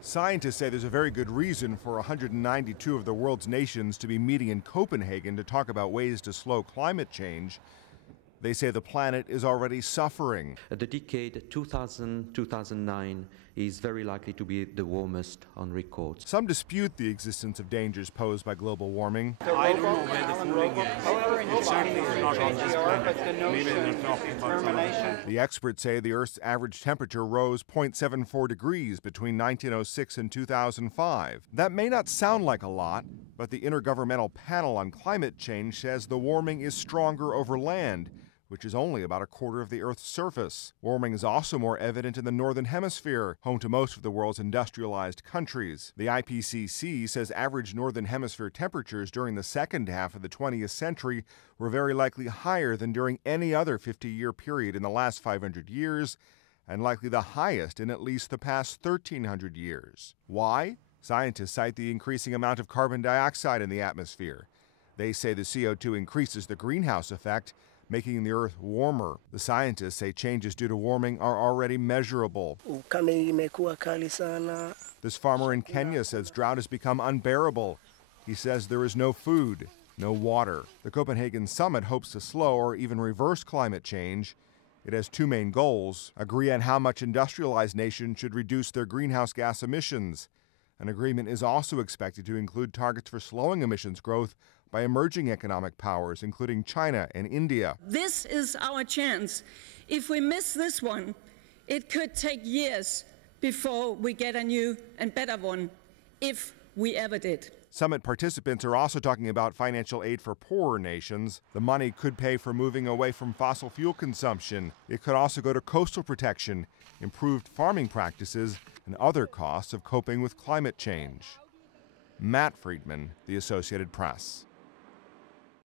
Scientists say there's a very good reason for 192 of the world's nations to be meeting in Copenhagen to talk about ways to slow climate change. They say the planet is already suffering. The decade 2000-2009 is very likely to be the warmest on record. Some dispute the existence of dangers posed by global warming. I don't know where the cooling is. However, in The experts say the Earth's average temperature rose 0.74 degrees between 1906 and 2005. That may not sound like a lot, but the Intergovernmental Panel on Climate Change says the warming is stronger over land, which is only about a quarter of the Earth's surface. Warming is also more evident in the Northern Hemisphere, home to most of the world's industrialized countries. The IPCC says average Northern Hemisphere temperatures during the second half of the 20th century were very likely higher than during any other 50-year period in the last 500 years, and likely the highest in at least the past 1,300 years. Why? Scientists cite the increasing amount of carbon dioxide in the atmosphere. They say the CO2 increases the greenhouse effect, making the Earth warmer. The scientists say changes due to warming are already measurable. This farmer in Kenya says drought has become unbearable. He says there is no food, no water. The Copenhagen summit hopes to slow or even reverse climate change. It has two main goals: agree on how much industrialized nations should reduce their greenhouse gas emissions. An agreement is also expected to include targets for slowing emissions growth by emerging economic powers, including China and India. This is our chance. If we miss this one, it could take years before we get a new and better one, if we ever did. Summit participants are also talking about financial aid for poorer nations. The money could pay for moving away from fossil fuel consumption. It could also go to coastal protection, improved farming practices, and other costs of coping with climate change. Matt Friedman, The Associated Press.